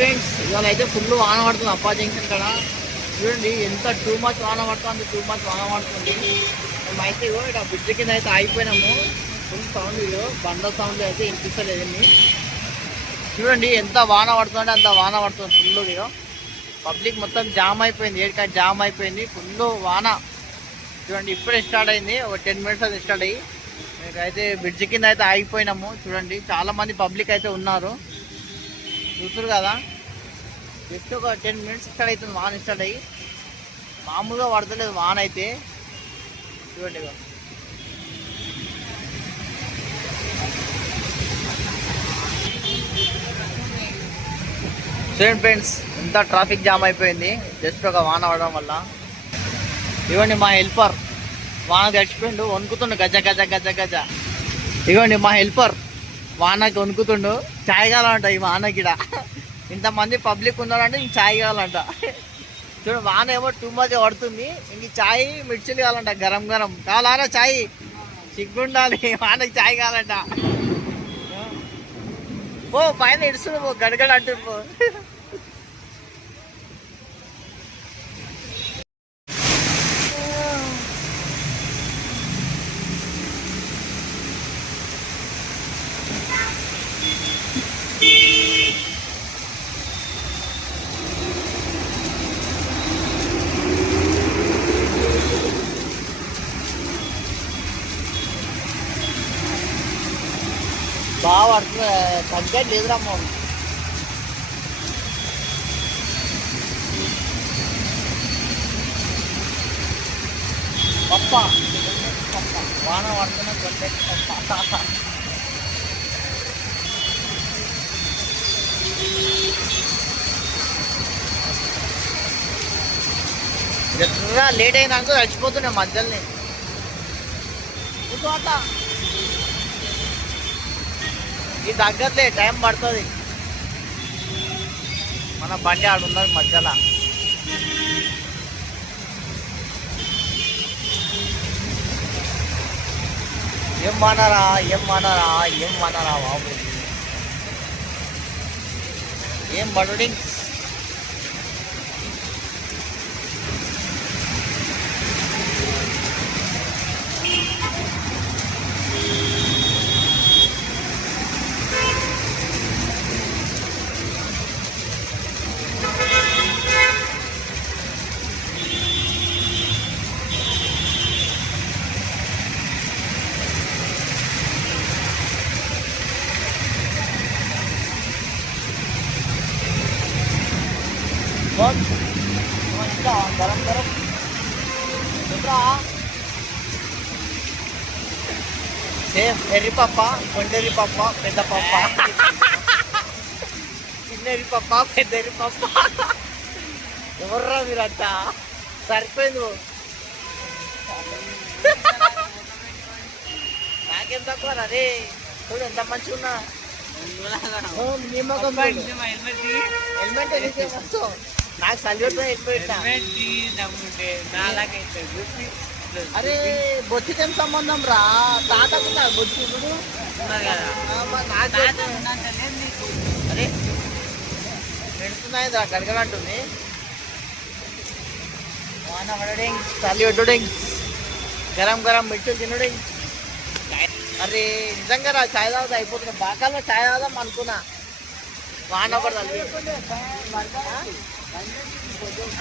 Friends ఇవాళ అయితే full వాన పడుతుంది అప్పా జంక్షన్ కాడ. చూడండి ఎంత టూ మచ్ వాన పడుతుంది, టూ మచ్ వాన పడుతుంది. మేమైతే ఇక్కడ బ్రిడ్జ్ కింద అయితే ఆగిపోయినాము. ఫుల్ సౌండ్ బండ సౌండ్ అయితే వినిపిస్తలేదు. చూడండి ఎంత వాన పడుతుందంటే అంత వాన పడుతుంది ఫుల్. పబ్లిక్ మొత్తం జామ్ అయిపోయింది, ఏడికాయ జామ్ అయిపోయింది ఫుల్ వాన. చూడండి ఇప్పుడే స్టార్ట్ అయింది, ఒక 10 minutes అయితే స్టార్ట్ అయ్యి. మేమైతే బ్రిడ్జ్ కింద అయితే ఆగిపోయినాము. చూడండి చాలా మంది పబ్లిక్ అయితే ఉన్నారు, చూస్తారు కదా. జస్ట్ ఒక 10 minutes స్టార్ట్ అవుతుంది వాన స్టార్ట్ అయ్యి. మామూలుగా పడతలేదు వాన అయితే. చూడండి చూడండి ఫ్రెండ్స్ ఎంత ట్రాఫిక్ జామ్ అయిపోయింది జస్ట్ ఒక వాన పడడం వల్ల. ఇవ్వండి మా హెల్పర్ వాన గడిచిపోయిండు, వణుకుతుండు గజ గజ గజ గజ. ఇవ్వండి మా హెల్పర్ వానకి వణుకుతుండు. ఛాయ్ కావాలంట ఈ వానకిడ. ఇంతమంది పబ్లిక్ ఉన్నారంటే ఇంక ఛాయ్ కావాలంట. చూడండి వాన ఏమో టూ మచ్ పడుతుంది, ఇంక ఛాయ్ మిర్చిలు కావాలంట గరం గరం. కావాలా ఛాయ్? సిగ్గుండాలి, వానకి ఛాయ్ కావాలంట. ఓ పైన ఇడుస్తుంది పో, గడగడ అంటుంది పో. బాగా పడుతుంది, తగ్గట్టు లేదురమ్మ. పప్ప వాన పడుతున్న పప్ప. ఎట్లా లేట్ అయినాక చచ్చిపోతున్నాయి మధ్యలోనే. కూర్చోట ఈ తగ్గట్లే టైం పడుతుంది. మన బండి ఆడు ఉన్నది మధ్యలో. ఏం మానరా బాబు, ఏం బడుడింగ్. గరం గరం ఎర్రి పప్ప, కొండెర్రి పప్ప, పెద్ద పప్ప, చిన్నెర్రి పప్ప, పెద్దెర్రి పప్ప. ఎవర్రా మీరంతా? సరిపోయింది. నాకేం తక్కువ అదే. చూడు ఎంత మంచిగా ఉన్నా. హెల్మెట్ నాకు సల్యూట్ వెళ్ళిపోయినా. అరే బొచ్చికేం సంబంధం రా, తాతకు బొచ్చి చూడు. అరే పెడుతున్నాయి రా, గడగడంటుంది. వాన పడడింగ్, సల్యూట్ గరం గరం మిర్చులు తినడింగ్. అరే నిజంగా రా ఛాయ్ తాగుతా అయిపోతున్నా. బాకాల్లో ఛాయ్ తాగుదాం అనుకున్నా, వాన పడతాను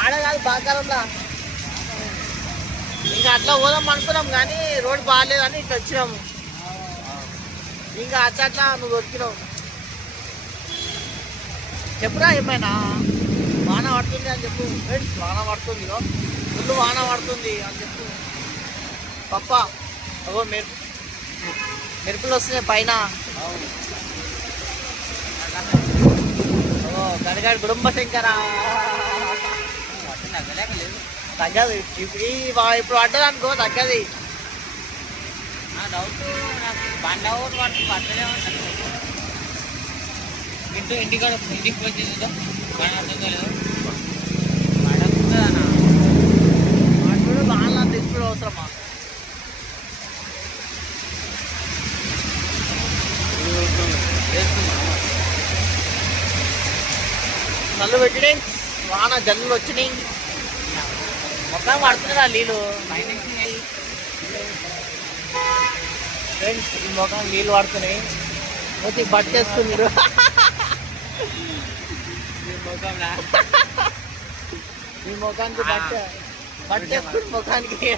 ఆడ కాదు బాకాలంలో. ఇంకా అట్లా పోదాం అనుకున్నాం కానీ రోడ్ బాగాలేదని ఇట్లా వచ్చినాము. ఇంకా అట్లా నువ్వు దొరికినావు. చెప్పురా ఏమైనా. వాన పడుతుంది అని చెప్పు ఫ్రెండ్స్, వాన పడుతుంది, ఫుల్ వాన పడుతుంది అని చెప్పు. పప్ప అగో మెరుపులు వస్తున్నాయి పైన. గడిగాడు కుటుంబ శంకర తగ్గదు. ఇప్పుడు పడ్డది అనుకో తగ్గది. డౌట్ నాకు ఇంటికి పోయి చూడు బాగా తెచ్చుకోవడం అవసరమా? నల్లు పెట్టినాయి, వాన జల్లులు వచ్చినాయి, మొత్తం పడుతున్నారా నీళ్ళు. ఫ్రెండ్స్ ఈ మొఖం నీళ్ళు పడుతున్నాయి, వచ్చి బట్ట వేసుకున్నారు. ఈ ముఖానికి బట్ట వేసుకుని ముఖానికి.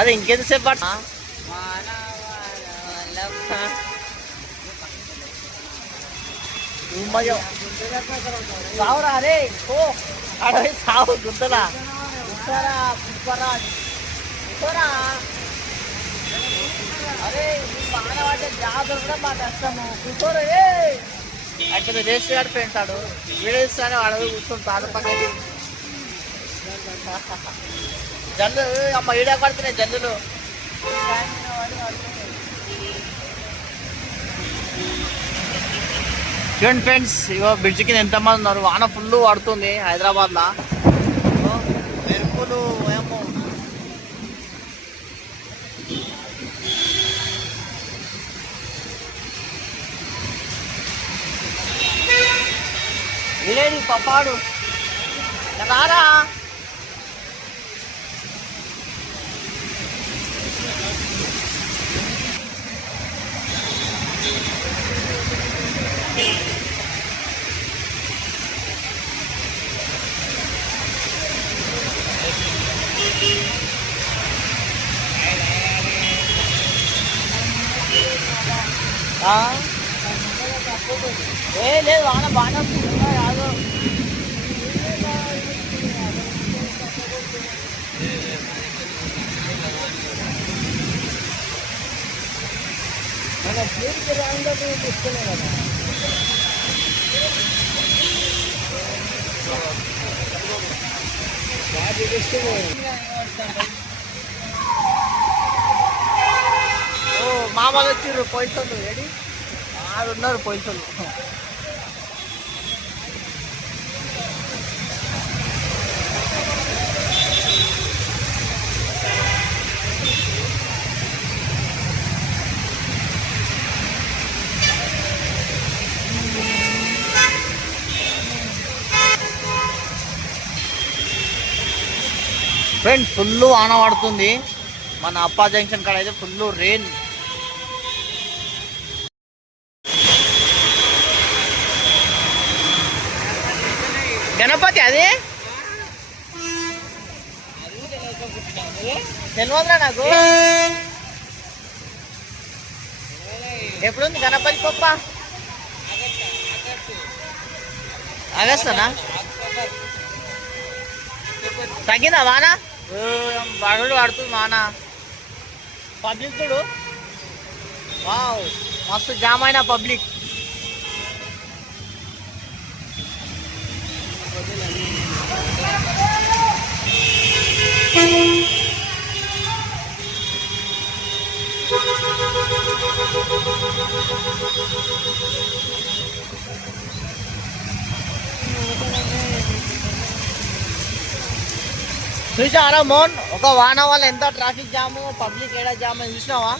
అదే ఇంకెంతసేపు పట్ట సావురా, అరే ఓ అడవి సావు గుంతలా కూర్చోరా, కూర్చోరా. అరే బాగా పడ్డ జాబ్ కూడా మా కష్టము, కూర్చోరా. అక్కడ రేస్ట్ గారు పెంటాడు, వీడేస్తానే వాడు కూర్చొని తాత పక్కకి. జల్లు అమ్మ ఈడా పడుతున్నాయి జల్లులు. చూడండి ఫ్రెండ్స్, ఇగో బ్రిడ్జ్ కింద ఎంతమంది ఉన్నారు. వాన ఫుల్ పడుతుంది హైదరాబాద్లో, మెరుపులు ఏమో. ఇదేంటి పప్పాడు రారా. లేదు వాన బాగా రాదు. మన పూర్తి రాంగా తీసుకునే కదా. ఓ మామూలు వచ్చిర్రు పోయిసలు, ఏడి ఆడున్నారు పోయిసలు. ఫ్రెండ్స్ ఫుల్ వాన పడుతుంది మన అప్పా జంక్షన్ కాడ అయితే, ఫుల్ రెయిన్. గణపతి అది తెలియదురా నాకు. ఎప్పుడుంది గణపతి గొప్ప? ఆగస్టునా? తగ్గిందా వాన? బడుడు పడుతుంది వాన. పబ్లిక్ చూడు, వావ్ మస్తు జామ్ అయిన పబ్లిక్. చూసారా మోహన్, ఒక వాన వల్ల ఎంత ట్రాఫిక్ జాము, పబ్లిక్ ఏడా జామ్ చూసినావా?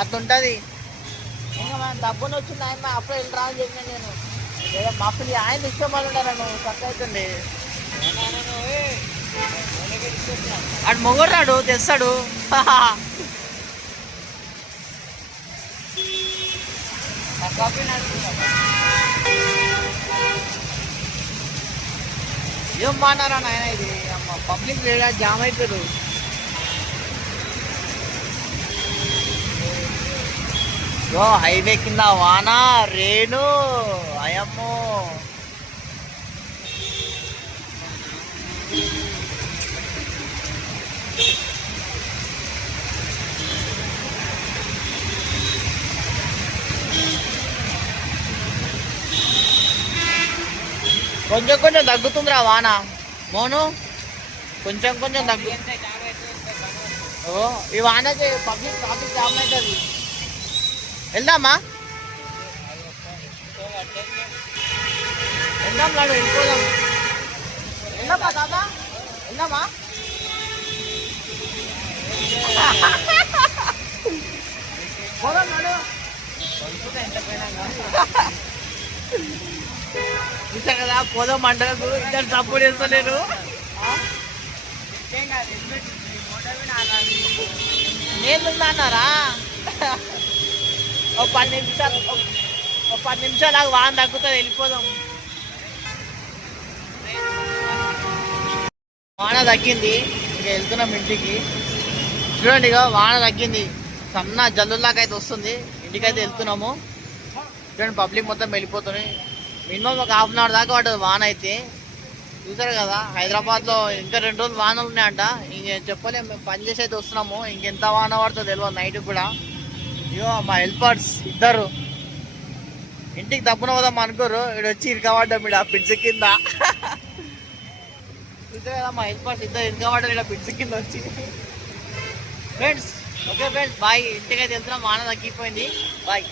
అట్లుంటుంది. ఇంకా మనం డబ్బుని వచ్చింది ఆయన అప్పుడే వెళ్ళి రా అని చెప్పిన నేను. లేదా మఫ్లీ ఆయన ఇష్టం వాళ్ళు ఉంటారా, నువ్వు చక్క అవుతుంది. అటు మొగరాడు తెస్తాడు. ఏం మాట్లారా నాయన, ఇది అమ్మ పబ్లిక్ వేడా జామ్ అయిపోయారు. హైవే కింద వాన రేణు అయమ్మో. కొంచెం కొంచెం తగ్గుతుందిరా వాన మోను, కొంచెం కొంచెం తగ్గు. ఓ ఈ వానకి పబ్లిక్ ట్రాఫిక్ జామ్ అవుతుంది. వెళ్దామా? వెళ్దాం లాడు వెళ్ళిపోదాం. వెళ్దామా తాత, వెళ్దామా? పోదాం నాడు. చూసా కదా పోదాం అంటారు, ఇద్దరు సపోర్ట్ చేస్తలేరు. నేను అన్నారా ఒక 10 నిమిషాలు వాన తగ్గుతుంది, వెళ్ళిపోదాం. వాన తగ్గింది, ఇంకా వెళ్తున్నాం ఇంటికి. చూడండి ఇక వాన తగ్గింది, సన్న జల్లులాగా అయితే వస్తుంది. ఇంటికైతే వెళ్తున్నాము. చూడండి పబ్లిక్ మొత్తం వెళ్ళిపోతుంది. మినిమం ఒక హాఫ్ అన్ అవర్ దాకా పడుతుంది వాన అయితే. చూసారు కదా హైదరాబాద్లో ఇంకా 2 రోజులు వానలు ఉన్నాయంట. ఇంక చెప్పలేము, మేము పని చేసి అయితే వస్తున్నాము. ఇంకెంత వాన పడుతుందో తెలియదు నైట్ కూడా. ఇగో మా హెల్పర్స్ ఇద్దరు ఇంటికి తప్పున పోదాం అనుకోరు, ఇక్కడ వచ్చి ఇరకబడ్డాం ఇక్కడ పిడ్స్ కింద. చూసారు కదా మా హెల్పర్స్ ఇద్దరు ఇరకబడ్డారు ఇక్కడ పిడ్స్ కింద వచ్చి. ఫ్రెండ్స్ ఓకే ఫ్రెండ్స్ బాయ్, ఇంటికైతే వెళ్తున్నాం, వాన తగ్గిపోయింది. బాయ్.